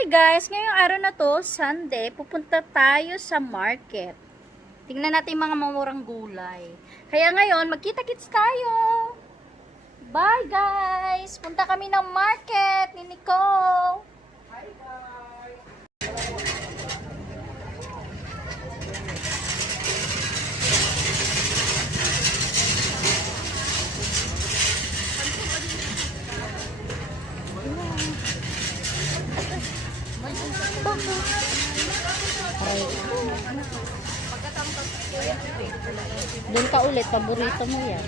Hi guys! Ngayong araw na to, Sunday, pupunta tayo sa market. Tingnan natin yung mga mamurang gulay. Kaya ngayon, magkita-kits tayo! Bye guys! Punta kami ng market ni Nicole! Hi guys! Doon ka ulit, paborito mo yan.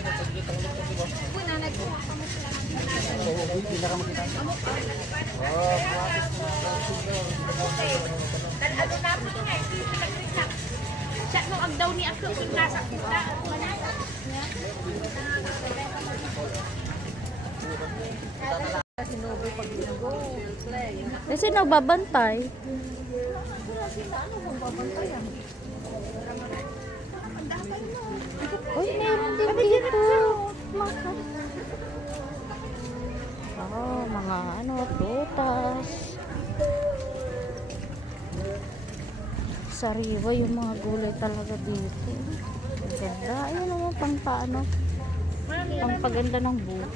Kasi nagbabantay. Uy, meron din dito. Mga prutas. Sariwa yung mga gulay talaga dito. Ang ganda. Ayun naman pang paano. Pang paganda ng buhok.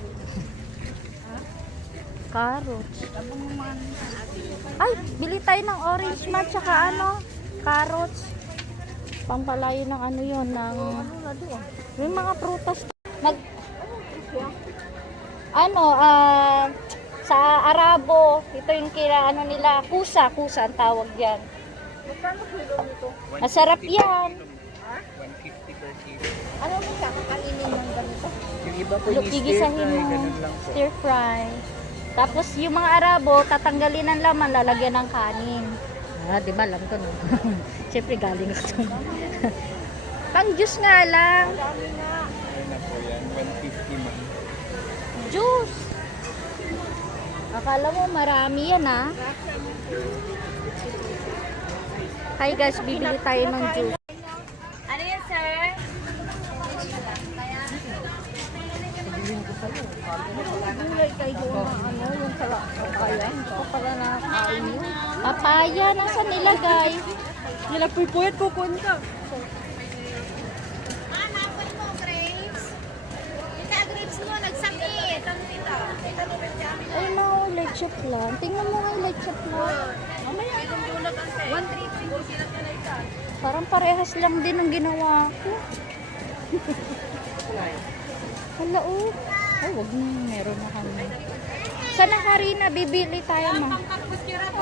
Carrots. Ay, bili tayo ng orange mat tsaka carrots. Pampalayo ng yun, ng may mga prutas. Sa Arabo, ito yung nila, kusa ang tawag yan. Magkano kilo nito? Masarap yan. 150 per kilo. Ano mo siya kakainin ng ganito? Yung iba po yung Gigisahin mo, ganun lang po. stir fry. Tapos yung mga Arabo, tatanggalin ng laman, lalagyan ng kanin. Di ba alam ko no? Siyempre galing ito. Pang juice nga lang. Ayun na po yan, 150 man. Juice. Akala mo marami yan Hi guys, bibili tayo ng juice. Ano yan, sir? Gulay kayo na yung papaya. Ito pala nakakain yun. Papaya, nasa nilagay? Nilagpuypuyat ko ka. Napon mo, grapes. Yung grapes mo, nagsakit. Ano dito? Ay no, leche flan. Tingnan mo nga yung leche flan. Mamaya, itong dulag ang sir. 133 sila ka. Parang parehas lang din ang ginawa ko. Hala Ay, wag na. Meron na kami. Sa Naharina, bibili tayo ma. Pangkapos kira